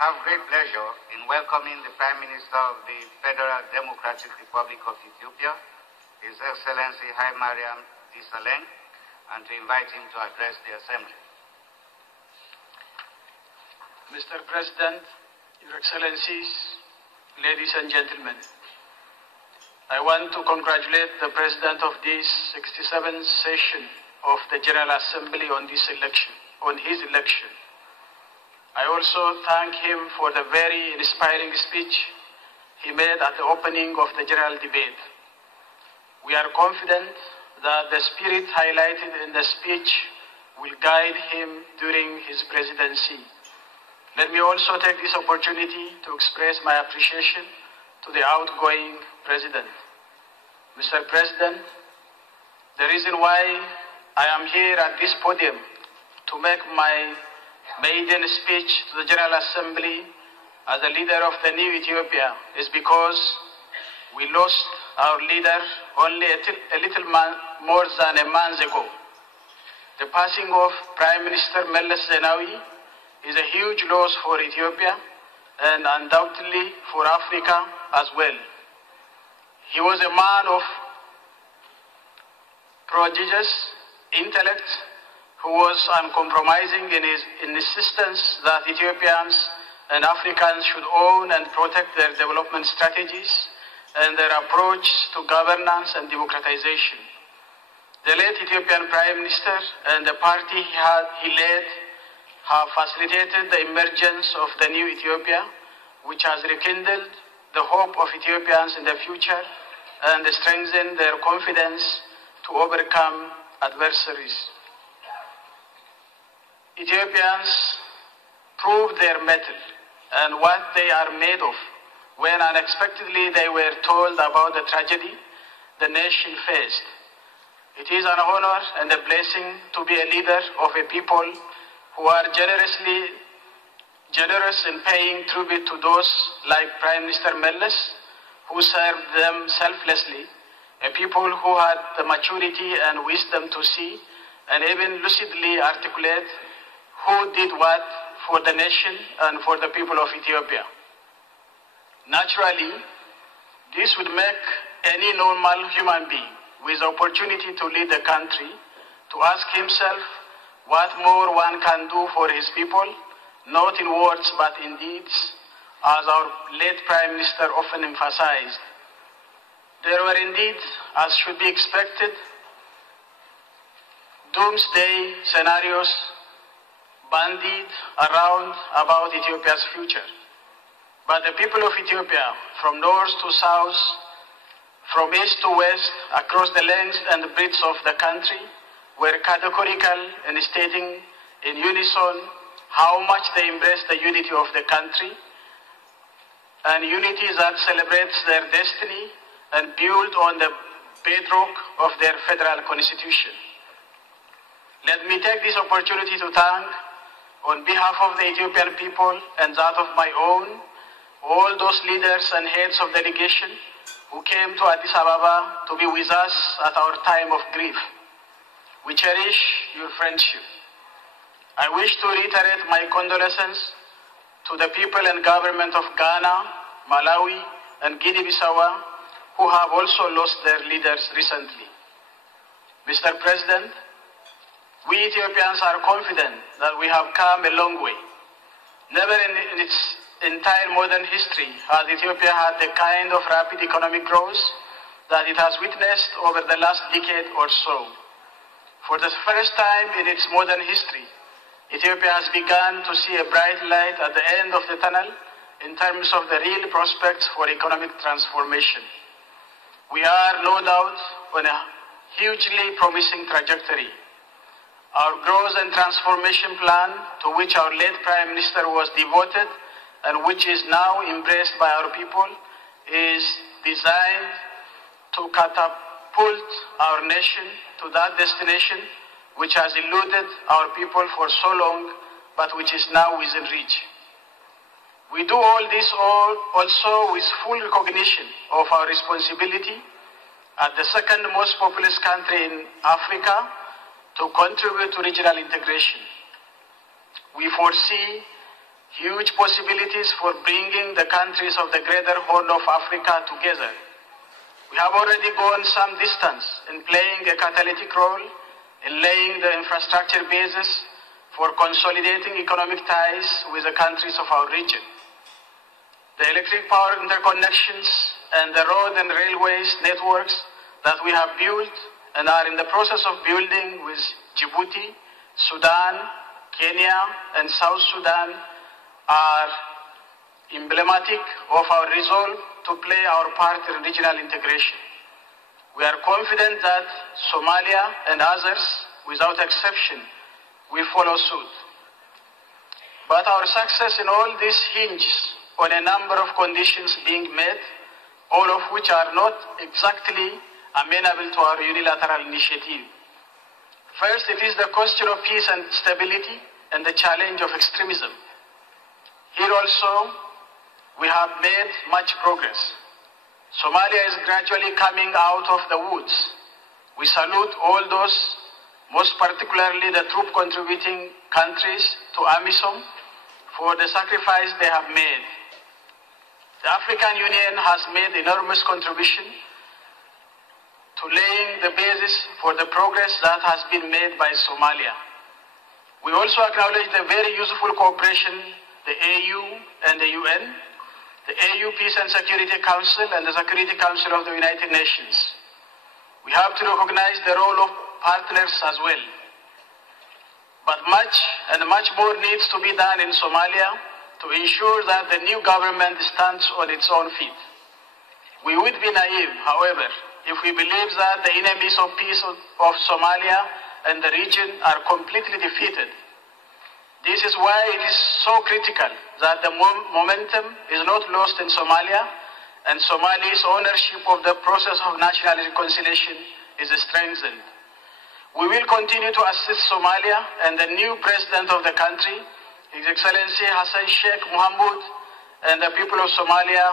have great pleasure in welcoming the Prime Minister of the Federal Democratic Republic of Ethiopia, His Excellency Hailemariam Desalegn, and to invite him to address the Assembly. Mr. President, Your Excellencies, ladies and gentlemen, I want to congratulate the President of this 67th session of the General Assembly on his election. I also thank him for the very inspiring speech he made at the opening of the general debate. We are confident that the spirit highlighted in the speech will guide him during his presidency. Let me also take this opportunity to express my appreciation to the outgoing President. Mr. President, the reason why I am here at this podium to make my maiden speech to the General Assembly as the leader of the new Ethiopia is because we lost our leader only a little more than a month ago. The passing of Prime Minister Meles Zenawi is a huge loss for Ethiopia and undoubtedly for Africa as well. He was a man of prodigious intellect who was uncompromising in his insistence that Ethiopians and Africans should own and protect their development strategies and their approach to governance and democratization. The late Ethiopian Prime Minister and the party he led have facilitated the emergence of the new Ethiopia, which has rekindled the hope of Ethiopians in the future and strengthened their confidence to overcome adversaries. Ethiopians proved their mettle and what they are made of when unexpectedly they were told about the tragedy the nation faced. It is an honor and a blessing to be a leader of a people who are generous in paying tribute to those like Prime Minister Meles, who served them selflessly, a people who had the maturity and wisdom to see and even lucidly articulate who did what for the nation and for the people of Ethiopia. Naturally, this would make any normal human being with the opportunity to lead the country to ask himself what more one can do for his people, not in words but in deeds, as our late Prime Minister often emphasized. There were indeed, as should be expected, doomsday scenarios bandied around about Ethiopia's future. But the people of Ethiopia, from north to south, from east to west, across the length and breadth of the country, were categorical in stating in unison how much they embrace the unity of the country, and unity that celebrates their destiny and built on the bedrock of their federal constitution. Let me take this opportunity to thank, on behalf of the Ethiopian people and that of my own, all those leaders and heads of delegation who came to Addis Ababa to be with us at our time of grief. We cherish your friendship. I wish to reiterate my condolences to the people and government of Ghana, Malawi, and Guinea-Bissau, who have also lost their leaders recently. Mr. President, we Ethiopians are confident that we have come a long way. Never in its entire modern history has Ethiopia had the kind of rapid economic growth that it has witnessed over the last decade or so. For the first time in its modern history, Ethiopia has begun to see a bright light at the end of the tunnel in terms of the real prospects for economic transformation. We are no doubt on a hugely promising trajectory. Our growth and transformation plan, to which our late Prime Minister was devoted and which is now embraced by our people, is designed to catapult our nation to that destination which has eluded our people for so long, but which is now within reach. We do all this also with full recognition of our responsibility as the second most populous country in Africa to contribute to regional integration. We foresee huge possibilities for bringing the countries of the greater Horn of Africa together. We have already gone some distance in playing a catalytic role in laying the infrastructure basis for consolidating economic ties with the countries of our region. The electric power interconnections and the road and railways networks that we have built and are in the process of building with Djibouti, Sudan, Kenya, and South Sudan are emblematic of our resolve to play our part in regional integration. We are confident that Somalia and others, without exception, will follow suit. But our success in all this hinges on a number of conditions being met, all of which are not exactly amenable to our unilateral initiative. First, it is the question of peace and stability and the challenge of extremism. Here also, we have made much progress. Somalia is gradually coming out of the woods. We salute all those, most particularly the troop-contributing countries to AMISOM, for the sacrifice they have made. The African Union has made enormous contribution to laying the basis for the progress that has been made by Somalia. We also acknowledge the very useful cooperation the AU and the UN, the AU Peace and Security Council and the Security Council of the United Nations. We have to recognize the role of partners as well. But much and much more needs to be done in Somalia to ensure that the new government stands on its own feet. We would be naive, however, if we believe that the enemies of peace of Somalia and the region are completely defeated. This is why it is so critical that the momentum is not lost in Somalia and Somali's ownership of the process of national reconciliation is strengthened. We will continue to assist Somalia, and the new president of the country, His Excellency Hassan Sheikh Mohamud, and the people of Somalia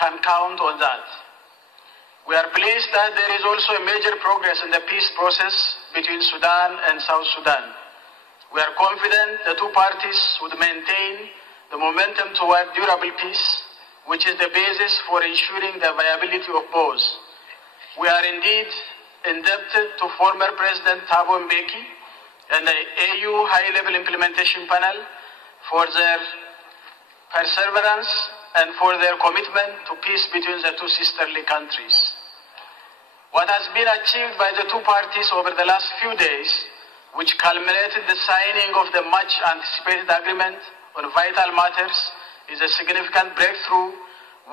can count on that. We are pleased that there is also a major progress in the peace process between Sudan and South Sudan. We are confident the two parties would maintain the momentum toward durable peace, which is the basis for ensuring the viability of both. We are indeed indebted to former President Thabo Mbeki and the AU High-Level Implementation Panel for their perseverance and for their commitment to peace between the two sisterly countries. What has been achieved by the two parties over the last few days, which culminated the signing of the much-anticipated agreement on vital matters, is a significant breakthrough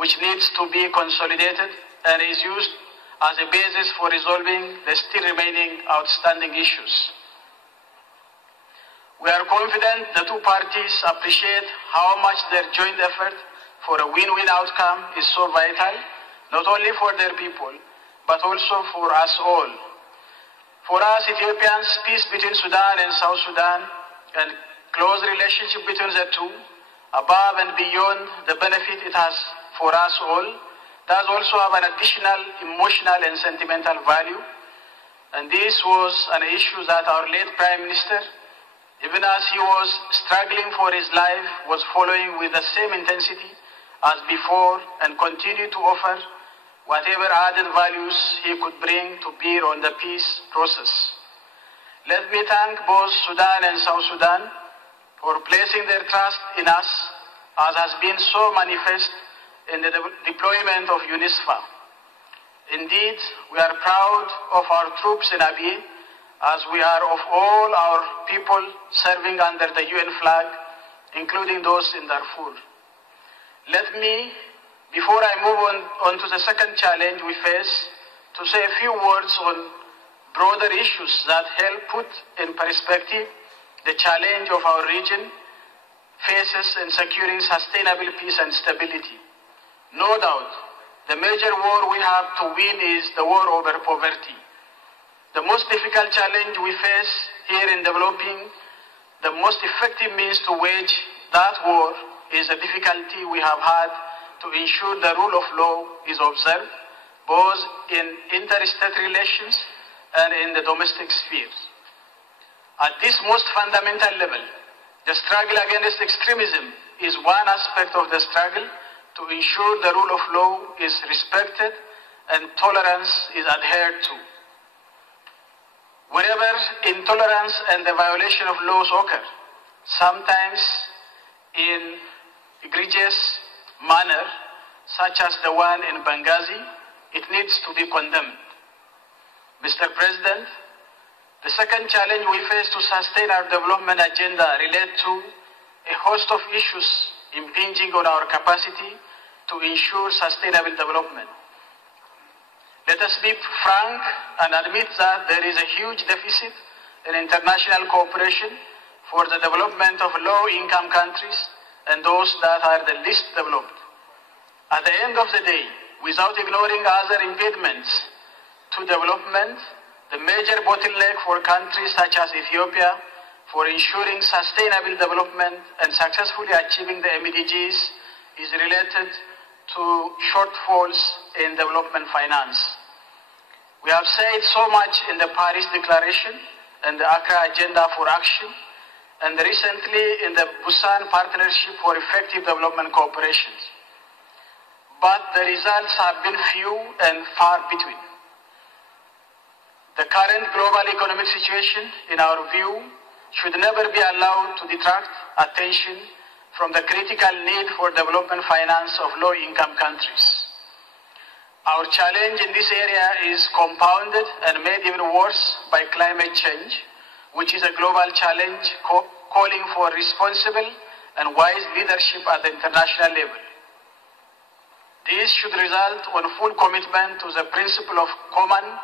which needs to be consolidated and is used as a basis for resolving the still remaining outstanding issues. We are confident the two parties appreciate how much their joint effort for a win-win outcome is so vital, not only for their people, but also for us all. For us Ethiopians, peace between Sudan and South Sudan and close relationship between the two, above and beyond the benefit it has for us all, does also have an additional emotional and sentimental value. And this was an issue that our late Prime Minister, even as he was struggling for his life, was following with the same intensity as before and continued to offer whatever added values he could bring to bear on the peace process. Let me thank both Sudan and South Sudan for placing their trust in us, as has been so manifest in the deployment of UNISFA. Indeed, we are proud of our troops in Abyei, as we are of all our people serving under the UN flag, including those in Darfur. Let me, before I move on to the second challenge we face, to say a few words on broader issues that help put in perspective the challenge of our region faces in securing sustainable peace and stability. No doubt, the major war we have to win is the war over poverty. The most difficult challenge we face here in developing the most effective means to wage that war is the difficulty we have had to ensure the rule of law is observed, both in interstate relations and in the domestic sphere. At this most fundamental level, the struggle against extremism is one aspect of the struggle to ensure the rule of law is respected and tolerance is adhered to. Wherever intolerance and the violation of laws occur, sometimes in egregious manner, such as the one in Benghazi, it needs to be condemned. Mr. President, the second challenge we face to sustain our development agenda relates to a host of issues impinging on our capacity to ensure sustainable development. Let us be frank and admit that there is a huge deficit in international cooperation for the development of low-income countries and those that are the least developed. At the end of the day, without ignoring other impediments to development, the major bottleneck for countries such as Ethiopia for ensuring sustainable development and successfully achieving the MDGs is related to shortfalls in development finance. We have said so much in the Paris Declaration and the Accra Agenda for Action, and recently in the Busan Partnership for Effective Development Cooperation. But the results have been few and far between. The current global economic situation, in our view, should never be allowed to detract attention from the critical need for development finance of low-income countries. Our challenge in this area is compounded and made even worse by climate change, which is a global challenge calling for responsible and wise leadership at the international level. This should result in full commitment to the principle of common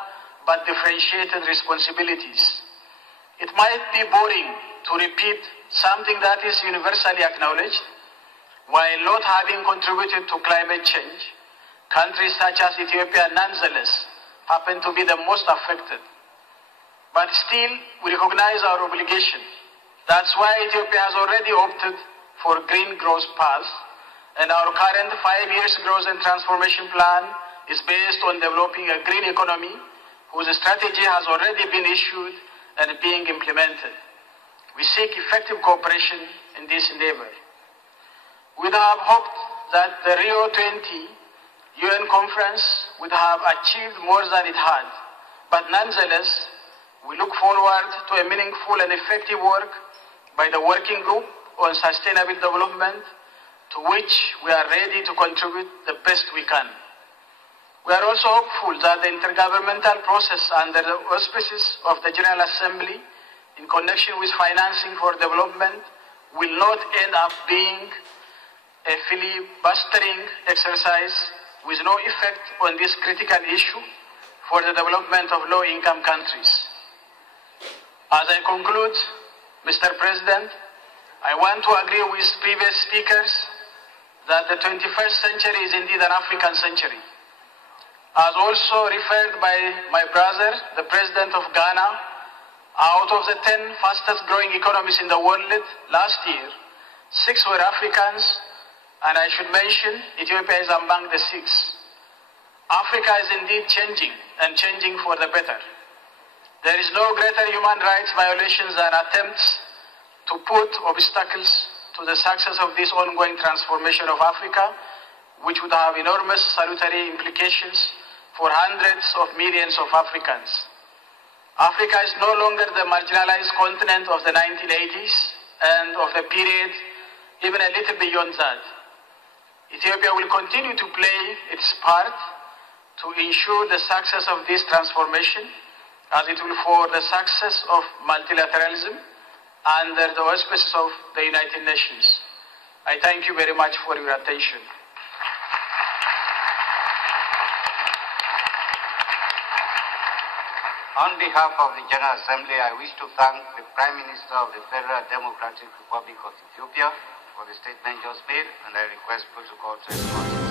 but differentiated responsibilities. It might be boring to repeat something that is universally acknowledged. While not having contributed to climate change, countries such as Ethiopia nonetheless happen to be the most affected. But still, we recognize our obligation. That's why Ethiopia has already opted for green growth path, and our current 5 years growth and transformation plan is based on developing a green economy whose strategy has already been issued and being implemented. We seek effective cooperation in this endeavor. We have hoped that the Rio 20 UN conference would have achieved more than it had, but nonetheless, we look forward to a meaningful and effective work by the Working Group on Sustainable Development, to which we are ready to contribute the best we can. We are also hopeful that the intergovernmental process under the auspices of the General Assembly in connection with financing for development will not end up being a filibustering exercise with no effect on this critical issue for the development of low-income countries. As I conclude, Mr. President, I want to agree with previous speakers that the 21st century is indeed an African century. As also referred by my brother, the President of Ghana, out of the 10 fastest growing economies in the world last year, 6 were Africans, and I should mention Ethiopia is among the 6. Africa is indeed changing, and changing for the better. There is no greater human rights violations than attempts to put obstacles to the success of this ongoing transformation of Africa, which would have enormous salutary implications for hundreds of millions of Africans. Africa is no longer the marginalized continent of the 1980s and of the period even a little beyond that. Ethiopia will continue to play its part to ensure the success of this transformation, as it will for the success of multilateralism under the auspices of the United Nations. I thank you very much for your attention. On behalf of the General Assembly, I wish to thank the Prime Minister of the Federal Democratic Republic of Ethiopia for the statement just made, and I request protocol to respond.